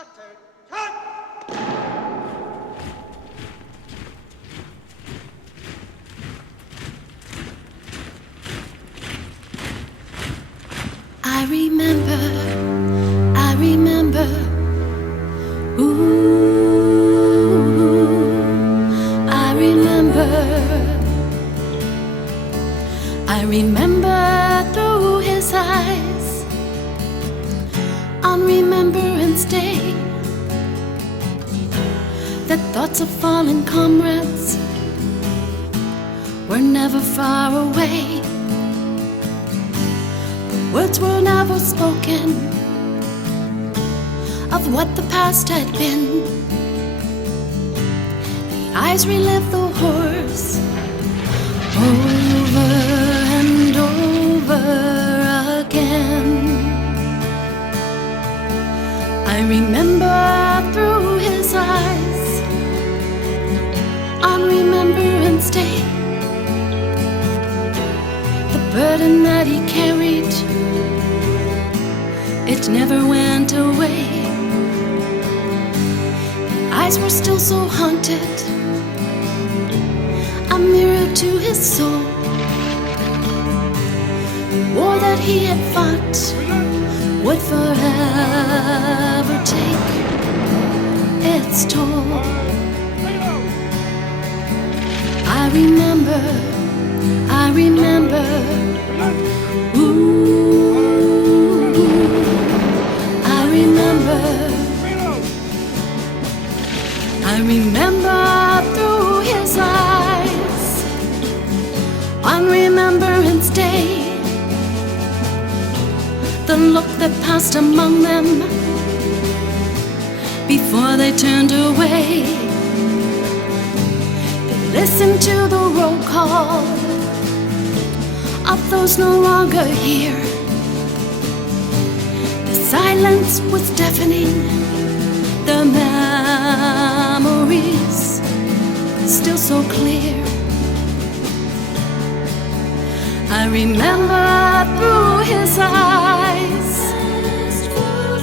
I remember, ooh, I remember through his eyes on Remembrance Day that thoughts of fallen comrades were never far away. Words were never spoken of what the past had been. The eyes relived the horrors over and over again. I remember through his eyes on Remembrance Day the burden that he carried. It never went away. The eyes were still so haunted, a mirror to his soul. The war that he had fought would forever take its toll. I remember, ooh, I remember through his eyes on Remembrance Day the look that passed among them before they turned away. They listened to the roll call of those no longer here. The silence was deafening, the memories still so clear. I remember through his eyes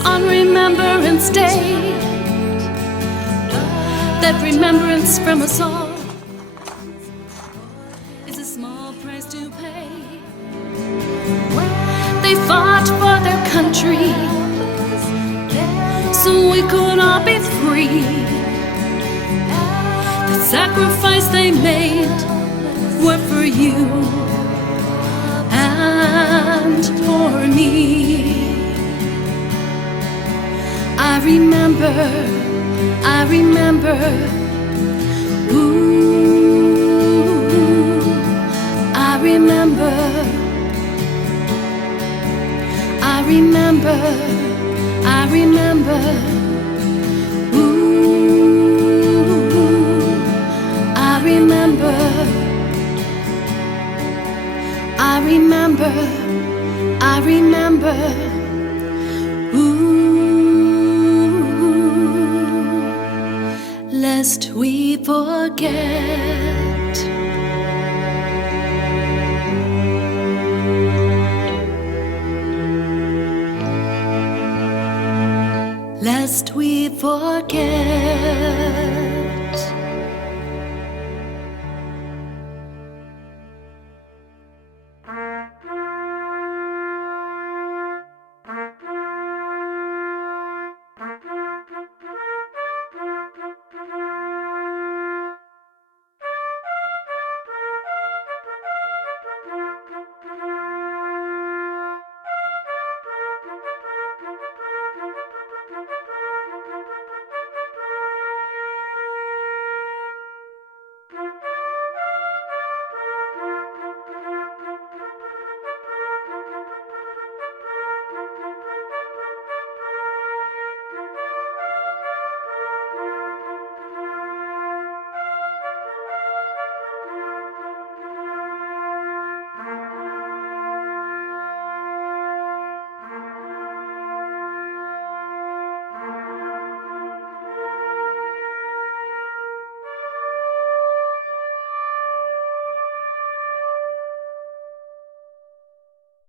on Remembrance Day that remembrance from us all is a small price to pay. They fought for their country so we could all be free. The sacrifice they made were for you and for me. I remember, ooh, I remember, ooh, I remember, ooh, lest we forget. Lest we forget.